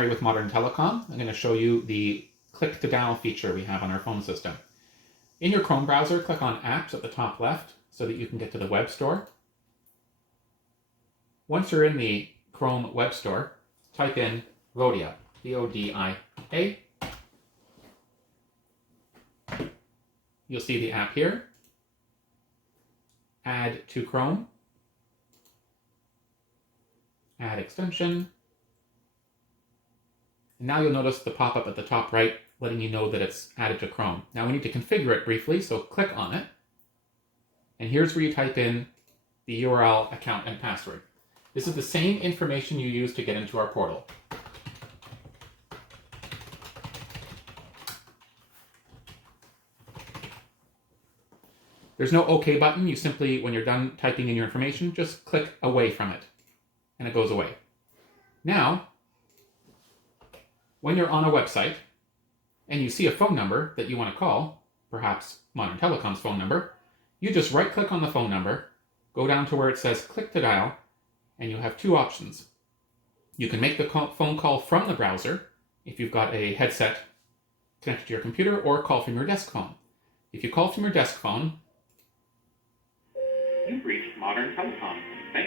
Gary with Modern Telecom. I'm going to show you the click to dial feature we have on our phone system. In your Chrome browser, click on Apps at the top left so that you can get to the web store. Once you're in the Chrome web store, type in Vodia, V-O-D-I-A. You'll see the app here. Add to Chrome. Add extension. And now you'll notice the pop-up at the top right letting you know that it's added to Chrome. Now we need to configure it briefly, so click on it. And here's where you type in the URL, account, and password. This is the same information you use to get into our portal. There's no OK button. You simply, when you're done typing in your information, just click away from it, and it goes away. Now, when you're on a website and you see a phone number that you want to call, perhaps Modern Telecom's phone number, you just right-click on the phone number, go down to where it says click to dial, and you have two options. You can make the phone call from the browser if you've got a headset connected to your computer, or call from your desk phone. If you call from your desk phone, you've reached Modern Telecom.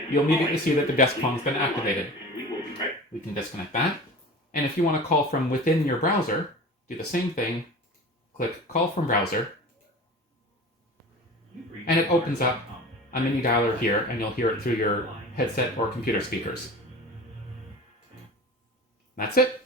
You'll immediately see that the desk phone's been activated. We can disconnect that. And if you want to call from within your browser, do the same thing. Click Call from Browser. And it opens up a mini dialer here, and you'll hear it through your headset or computer speakers. That's it.